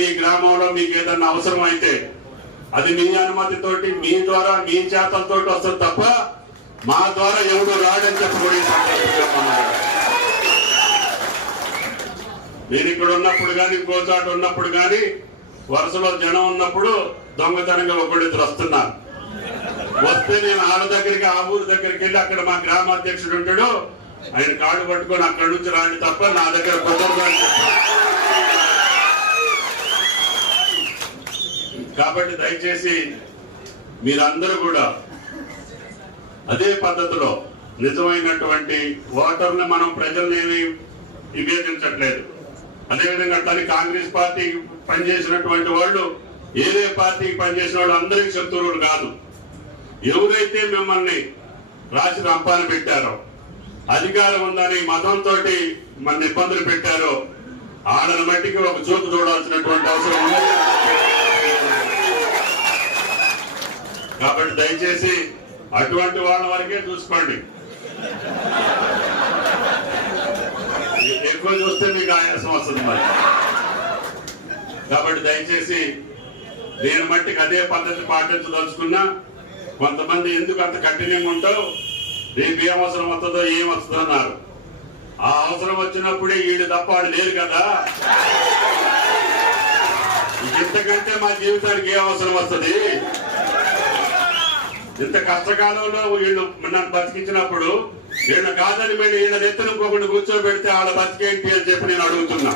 మీ గ్రామంలో మీకు ఏదన్నా అవసరం అయితే అది మీ అనుమతితోటి మీ ద్వారా మీ చేతలతో వస్తుంది తప్ప మా ద్వారా ఎవడు రాడని చెప్పబోయే నేను ఇక్కడ ఉన్నప్పుడు కానీ ఇంకోచాట ఉన్నప్పుడు కానీ వరుసలో జనం ఉన్నప్పుడు దొంగతనంగా ఒకళ్ళిద్దరు వస్తున్నారు. వస్తే నేను ఆడ దగ్గరికి ఆ ఊరు దగ్గరికి వెళ్ళి అక్కడ మా గ్రామాధ్యక్షుడు ఉంటాడు, ఆయన కాళ్ళు పట్టుకొని అక్కడి నుంచి రాండి తప్ప నా దగ్గర కుదరదు అని చెప్పాను. కాబట్టి దయచేసి మీరందరూ కూడా అదే పద్ధతిలో నిజమైనటువంటి ఓటర్ని మనం ప్రజల్ని విభేదించట్లేదు. అదేవిధంగా అట్లని కాంగ్రెస్ పార్టీ పనిచేసినటువంటి వాళ్ళు ఏదే పార్టీకి పనిచేసిన వాళ్ళు అందరికీ శత్రువులు కాదు. ఎవరైతే మిమ్మల్ని రాసి రంపాన పెట్టారో, అధికారం ఉందని మతంతో మన ఇబ్బందులు పెట్టారో ఆడని మట్టికి ఒక చూపు చూడాల్సినటువంటి అవసరం ఉంది. కాబట్టి దయచేసి అటువంటి వాళ్ళ వరకే చూసుకోండి. ఎక్కువ చూస్తే మీకు ఆయాసం వస్తుంది మరి. కాబట్టి దయచేసి నేను మట్టికి అదే పద్ధతి పాటించదలుచుకున్నా. కొంతమంది ఎందుకు అంత కఠినంగా ఉంటావు, రేపు ఏం అవసరం వస్తుందో ఏం వస్తుందో అన్నారు. ఆ అవసరం వచ్చినప్పుడే వీళ్ళు తప్ప వాళ్ళు లేరు కదా. ఇంతకంటే మా జీవితానికి ఏ అవసరం వస్తుంది? ఇంత కష్టకాలంలో వీళ్ళు నన్ను బతికించినప్పుడు వీళ్ళు కాదని వీళ్ళ ఎత్తున ఇంకొకటి కూర్చోబెడితే వాళ్ళ బతికేంటి అని చెప్పి నేను అడుగుతున్నా.